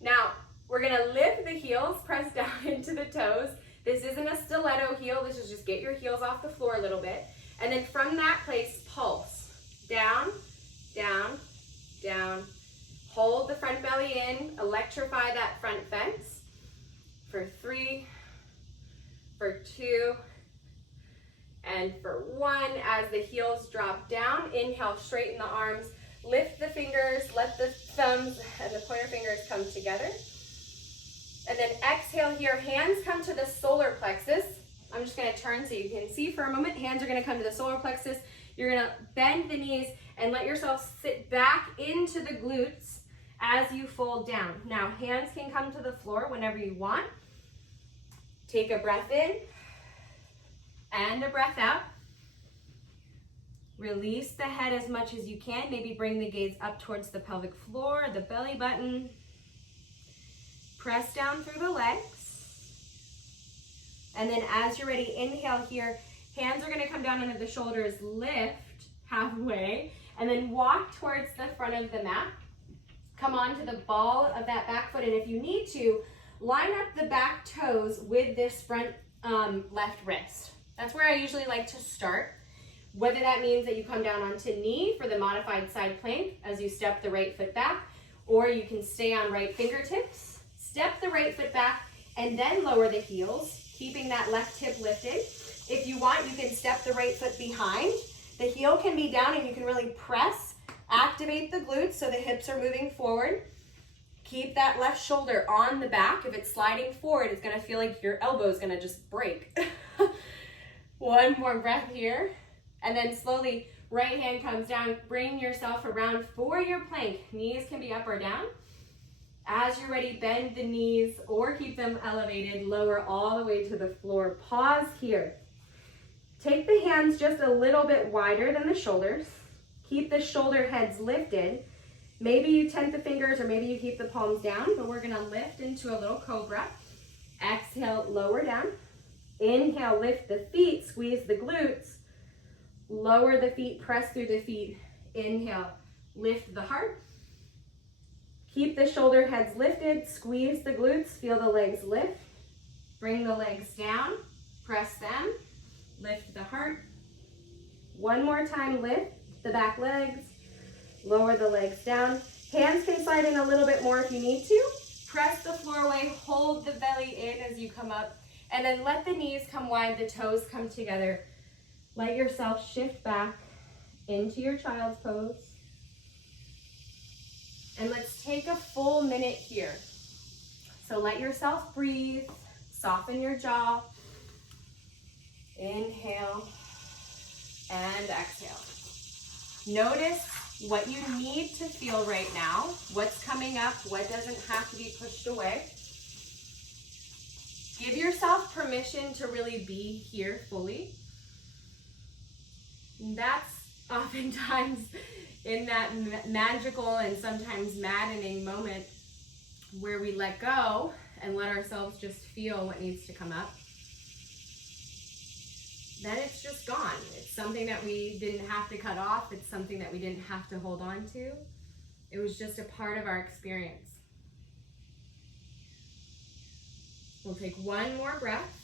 Now, we're going to lift the heels, press down into the toes. This isn't a stiletto heel. This is just get your heels off the floor a little bit. And then from that place, pulse. Down, down, down. Hold the front belly in. Electrify that front fence. For 3, for 2, and for 1. As the heels drop down, inhale, straighten the arms. Lift the fingers. Let the thumbs and the pointer fingers come together. And then exhale here, hands come to the solar plexus. I'm just gonna turn so you can see for a moment. Hands are gonna come to the solar plexus. You're gonna bend the knees and let yourself sit back into the glutes as you fold down. Now, hands can come to the floor whenever you want. Take a breath in and a breath out. Release the head as much as you can. Maybe bring the gaze up towards the pelvic floor, the belly button. Press down through the legs. And then as you're ready, inhale here. Hands are going to come down under the shoulders, lift halfway, and then walk towards the front of the mat. Come onto the ball of that back foot, and if you need to, line up the back toes with this front left wrist. That's where I usually like to start. Whether that means that you come down onto knee for the modified side plank as you step the right foot back, or you can stay on right fingertips. Step the right foot back and then lower the heels, keeping that left hip lifted. If you want, you can step the right foot behind. The heel can be down and you can really press, activate the glutes so the hips are moving forward. Keep that left shoulder on the back. If it's sliding forward, it's gonna feel like your elbow is gonna just break. One more breath here. And then slowly, right hand comes down. Bring yourself around for your plank. Knees can be up or down. As you're ready, bend the knees or keep them elevated, lower all the way to the floor. Pause here. Take the hands just a little bit wider than the shoulders. Keep the shoulder heads lifted. Maybe you tent the fingers or maybe you keep the palms down, but we're gonna lift into a little cobra. Exhale, lower down. Inhale, lift the feet, squeeze the glutes. Lower the feet, press through the feet. Inhale, lift the heart. Keep the shoulder heads lifted, squeeze the glutes, feel the legs lift. Bring the legs down, press them, lift the heart. One more time, lift the back legs, lower the legs down. Hands can slide in a little bit more if you need to. Press the floor away, hold the belly in as you come up, and then let the knees come wide, the toes come together. Let yourself shift back into your child's pose. And let's take a full minute here. So let yourself breathe, soften your jaw. Inhale and exhale. Notice what you need to feel right now, what's coming up, what doesn't have to be pushed away. Give yourself permission to really be here fully. That's oftentimes in that magical and sometimes maddening moment where we let go and let ourselves just feel what needs to come up. Then it's just gone. It's something that we didn't have to cut off. It's something that we didn't have to hold on to. It was just a part of our experience. We'll take one more breath.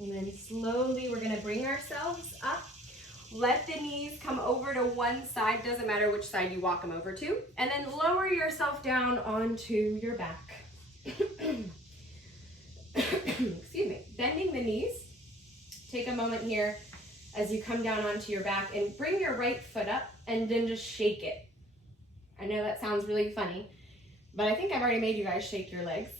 And then slowly we're gonna bring ourselves up. Let the knees come over to one side, doesn't matter which side you walk them over to. And then lower yourself down onto your back. Excuse me. Bending the knees. Take a moment here as you come down onto your back and bring your right foot up and then just shake it. I know that sounds really funny, but I think I've already made you guys shake your legs.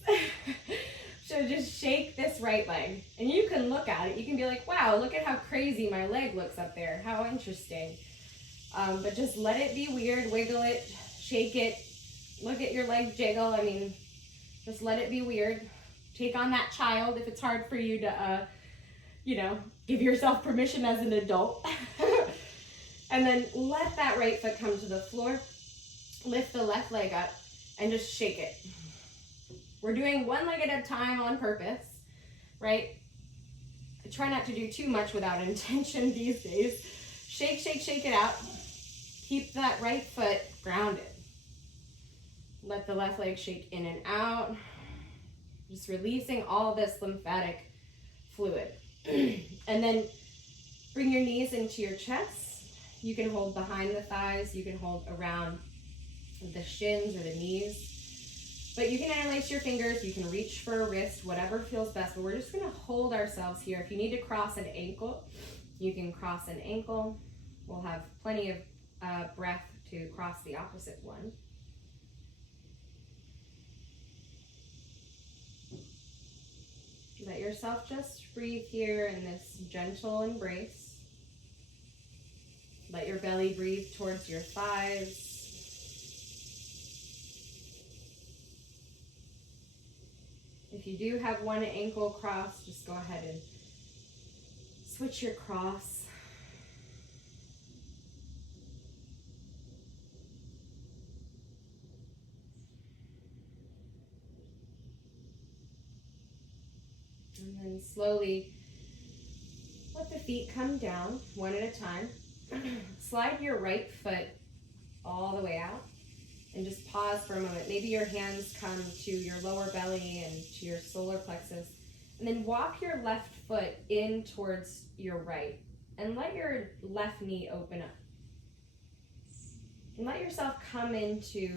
So just shake this right leg. And you can look at it. You can be like, wow, look at how crazy my leg looks up there. How interesting. But just let it be weird. Wiggle it, shake it. Look at your leg jiggle. I mean, just let it be weird. Take on that child if it's hard for you to, give yourself permission as an adult. And then let that right foot come to the floor. Lift the left leg up and just shake it. We're doing one leg at a time on purpose, right? I try not to do too much without intention these days. Shake, shake, shake it out. Keep that right foot grounded. Let the left leg shake in and out. Just releasing all this lymphatic fluid. And then bring your knees into your chest. You can hold behind the thighs. You can hold around the shins or the knees. But you can interlace your fingers, you can reach for a wrist, whatever feels best. But we're just gonna hold ourselves here. If you need to cross an ankle, you can cross an ankle. We'll have plenty of breath to cross the opposite one. Let yourself just breathe here in this gentle embrace. Let your belly breathe towards your thighs. If you do have one ankle crossed, just go ahead and switch your cross. And then slowly let the feet come down one at a time. Slide your right foot all the way out. And just pause for a moment. Maybe your hands come to your lower belly and to your solar plexus. And then walk your left foot in towards your right. And let your left knee open up. And let yourself come into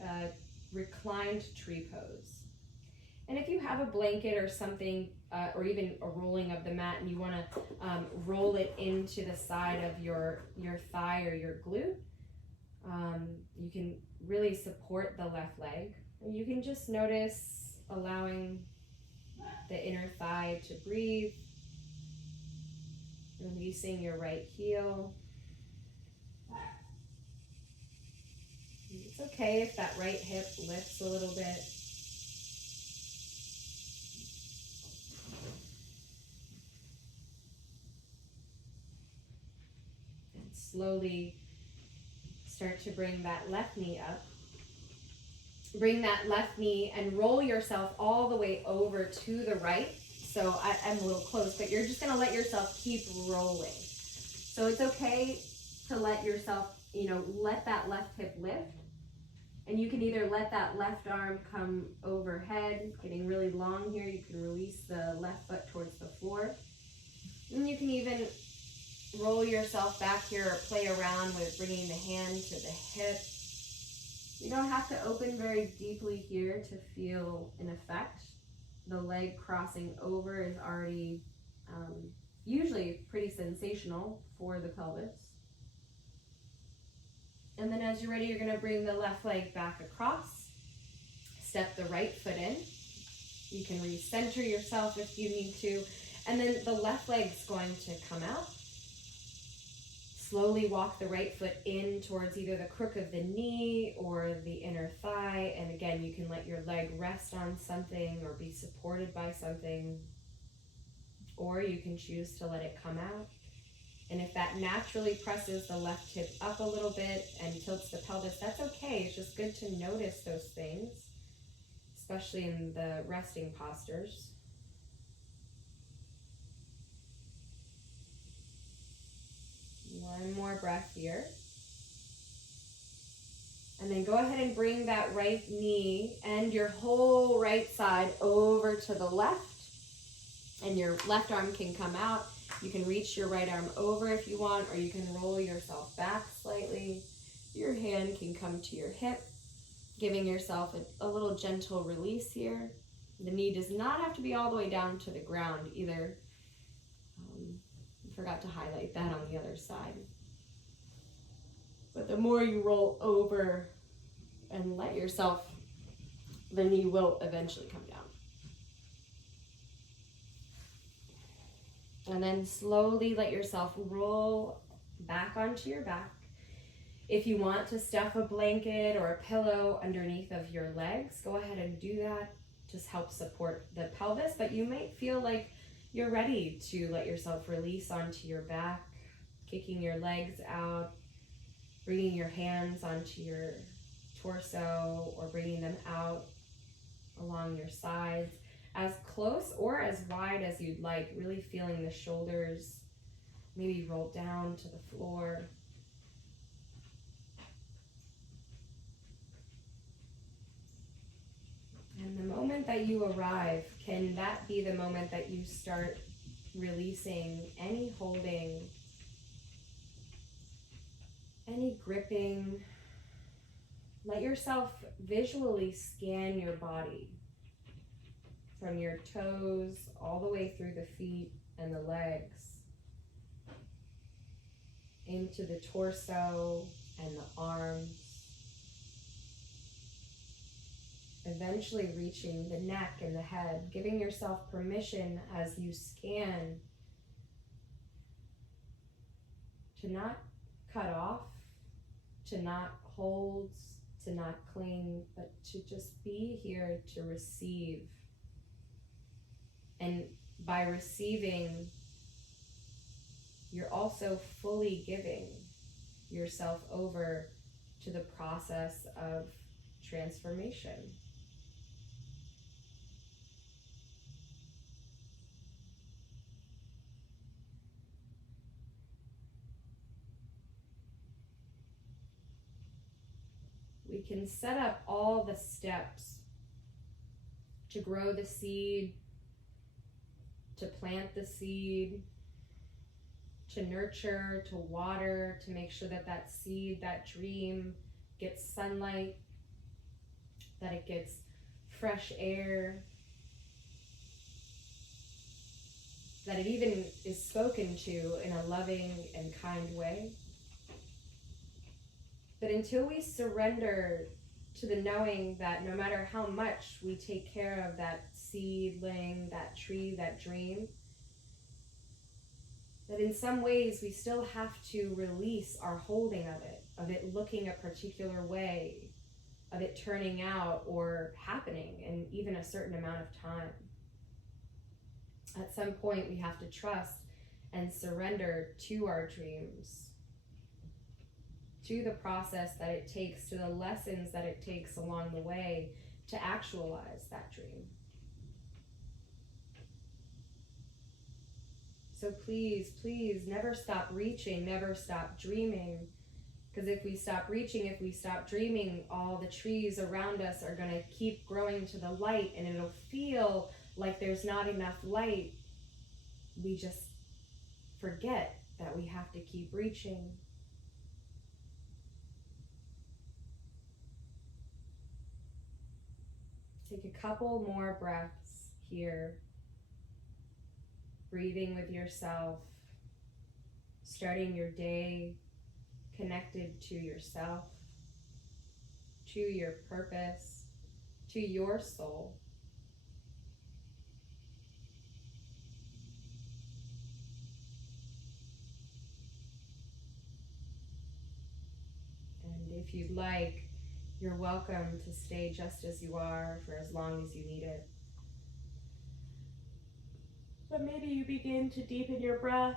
a reclined tree pose. And if you have a blanket or something, or even a rolling of the mat, and you want to roll it into the side of your thigh or your glute, you can really support the left leg. And you can just notice allowing the inner thigh to breathe, releasing your right heel. It's okay if that right hip lifts a little bit. And slowly start to bring that left knee up. Bring that left knee and roll yourself all the way over to the right. So I'm a little close, but you're just going to let yourself keep rolling. So it's okay to let yourself, let that left hip lift. And you can either let that left arm come overhead, getting really long here. You can release the left foot towards the floor. And you can even roll yourself back here or play around with bringing the hand to the hip. You don't have to open very deeply here to feel an effect. The leg crossing over is already usually pretty sensational for the pelvis. And then as you're ready, you're going to bring the left leg back across. Step the right foot in. You can recenter yourself if you need to. And then the left leg's going to come out. Slowly walk the right foot in towards either the crook of the knee or the inner thigh. And again, you can let your leg rest on something or be supported by something. Or you can choose to let it come out. And if that naturally presses the left hip up a little bit and tilts the pelvis, that's okay. It's just good to notice those things, especially in the resting postures. One more breath here. And then go ahead and bring that right knee and your whole right side over to the left. And your left arm can come out. You can reach your right arm over if you want, or you can roll yourself back slightly. Your hand can come to your hip, giving yourself a little gentle release here. The knee does not have to be all the way down to the ground either. I forgot to highlight that on the other side. But the more you roll over and let yourself, the knee will eventually come down. And then slowly let yourself roll back onto your back. If you want to stuff a blanket or a pillow underneath of your legs, go ahead and do that. Just help support the pelvis, but you might feel like you're ready to let yourself release onto your back, kicking your legs out, bringing your hands onto your torso or bringing them out along your sides, as close or as wide as you'd like, really feeling the shoulders maybe roll down to the floor. And the moment that you arrive, can that be the moment that you start releasing any holding, any gripping? Let yourself visually scan your body from your toes all the way through the feet and the legs, into the torso and the arms, eventually reaching the neck and the head, giving yourself permission as you scan to not cut off, to not hold, to not cling, but to just be here to receive. And by receiving, you're also fully giving yourself over to the process of transformation. We can set up all the steps to grow the seed, to plant the seed, to nurture, to water, to make sure that that seed, that dream gets sunlight, that it gets fresh air, that it even is spoken to in a loving and kind way. But until we surrender to the knowing that no matter how much we take care of that seedling, that tree, that dream, that in some ways we still have to release our holding of it looking a particular way, of it turning out or happening in even a certain amount of time. At some point we have to trust and surrender to our dreams, to the process that it takes, to the lessons that it takes along the way to actualize that dream. So please, please never stop reaching, never stop dreaming. Because if we stop reaching, if we stop dreaming, all the trees around us are going to keep growing to the light, and it'll feel like there's not enough light. We just forget that we have to keep reaching. Take a couple more breaths here, breathing with yourself, starting your day connected to yourself, to your purpose, to your soul. And if you'd like, you're welcome to stay just as you are for as long as you need it. But maybe you begin to deepen your breath.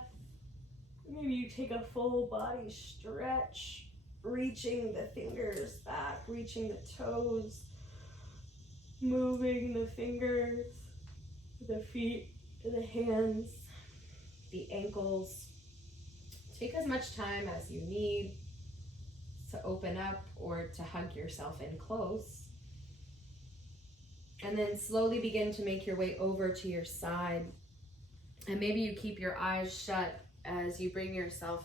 Maybe you take a full body stretch, reaching the fingers back, reaching the toes, moving the fingers, the feet, the hands, the ankles. Take as much time as you need to open up or to hug yourself in close. And then slowly begin to make your way over to your side. And maybe you keep your eyes shut as you bring yourself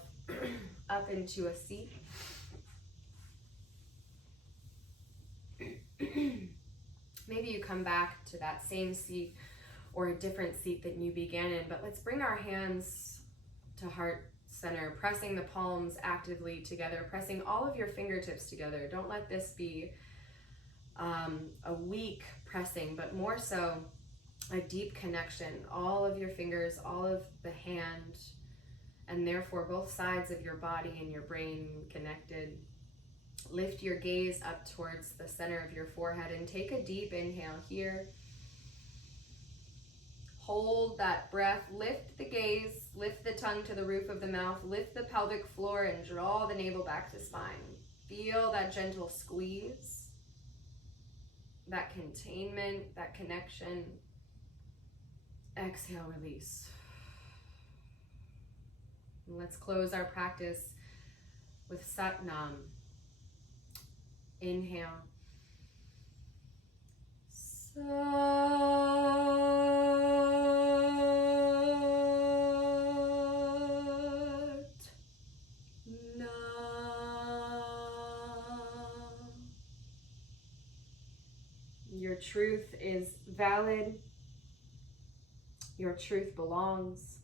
up into a seat. Maybe you come back to that same seat or a different seat that you began in, but let's bring our hands to heart center, pressing the palms actively together, pressing all of your fingertips together. Don't let this be a weak pressing, but more so a deep connection. All of your fingers, all of the hand, and therefore both sides of your body and your brain connected. Lift your gaze up towards the center of your forehead and take a deep inhale here. Hold that breath, lift the gaze, lift the tongue to the roof of the mouth, lift the pelvic floor and draw the navel back to spine. Feel that gentle squeeze, that containment, that connection. Exhale, release. And let's close our practice with Sat Nam. Inhale. Sat Nam. Your truth is valid. Your truth belongs.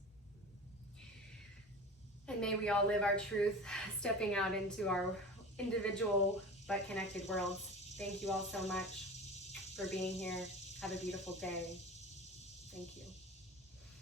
And may we all live our truth, stepping out into our individual but connected worlds. Thank you all so much for being here. Have a beautiful day. Thank you.